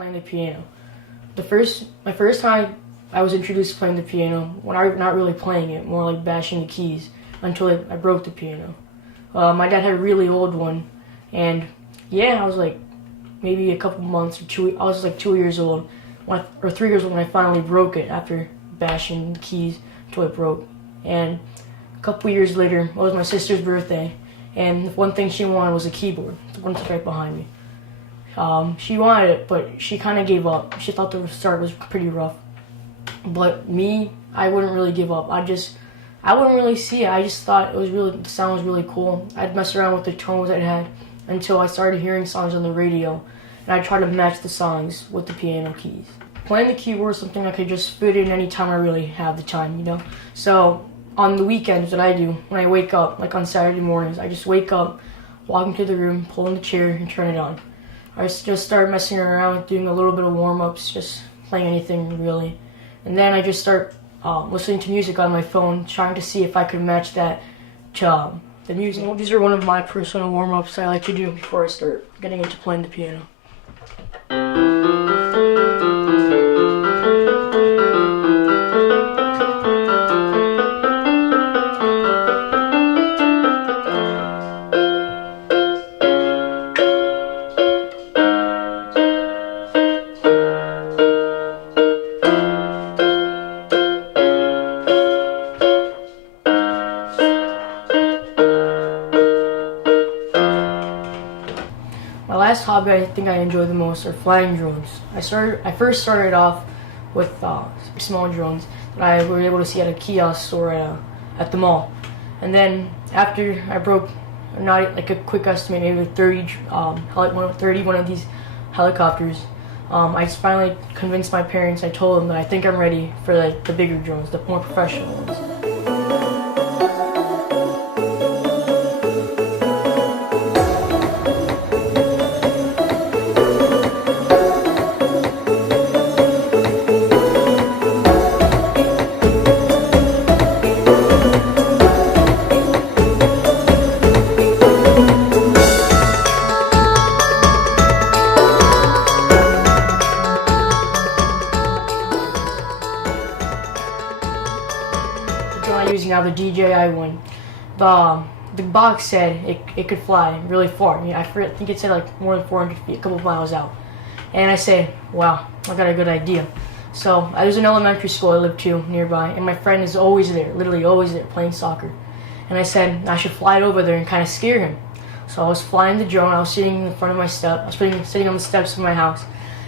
playing the piano. My first time I was introduced to playing the piano, when I not really playing it, more like bashing the keys, until I broke the piano. My dad had a really old one, and yeah, I was like maybe a couple months or two. I was like 2 years old, or 3 years old when I finally broke it after bashing the keys until it broke. And a couple years later, it was my sister's birthday, and the one thing she wanted was a keyboard. The one that's right behind me. She wanted it, but she kind of gave up. She thought the start was pretty rough. But me, I wouldn't really give up. I wouldn't really see it. I just thought the sound was really cool. I'd mess around with the tones it had until I started hearing songs on the radio, and I tried to match the songs with the piano keys. Playing the keyboard is something I could just fit in anytime I really have the time, you know? So on the weekends, what I do, when I wake up, like on Saturday mornings, I just wake up, walk into the room, pull in the chair, and turn it on. I just start messing around, doing a little bit of warm-ups, just playing anything really. And then I just start listening to music on my phone, trying to see if I could match that to the music. Well, these are one of my personal warm-ups I like to do before I start getting into playing the piano. My last hobby I think I enjoy the most are flying drones. I first started off with small drones that I were able to see at a kiosk or at the mall. And then after I broke, not like a quick estimate, maybe 30 one of these helicopters, I finally convinced my parents. I told them that I think I'm ready for the bigger drones, the more professional ones. Using now the DJI one. The box said it could fly really far. I mean, I think it said like more than 400 feet, a couple of miles out. And I said, wow, I got a good idea. So there's an elementary school I live to nearby, and my friend is always there, literally always there, playing soccer. And I said I should fly it over there and kind of scare him. So I was flying the drone. I was sitting in front of my step. I was sitting on the steps of my house,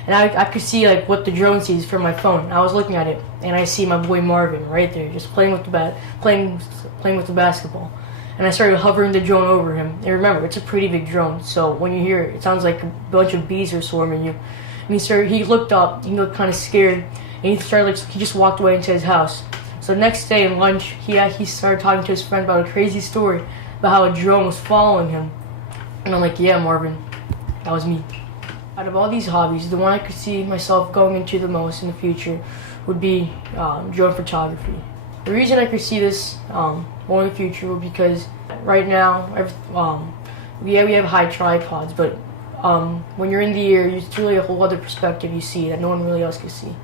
and I could see like what the drone sees from my phone. I was looking at it, and I see my boy Marvin right there, just playing with the basketball. And I started hovering the drone over him. And remember, it's a pretty big drone, so when you hear it, it sounds like a bunch of bees are swarming you. And he looked up, he looked kind of scared, and he just walked away into his house. So the next day at lunch, he started talking to his friend about a crazy story about how a drone was following him. And I'm like, yeah, Marvin, that was me. Out of all these hobbies, the one I could see myself going into the most in the future would be drone photography. The reason I could see this more in the future was because right now, we have high tripods, but when you're in the air, it's really a whole other perspective you see that no one really else can see.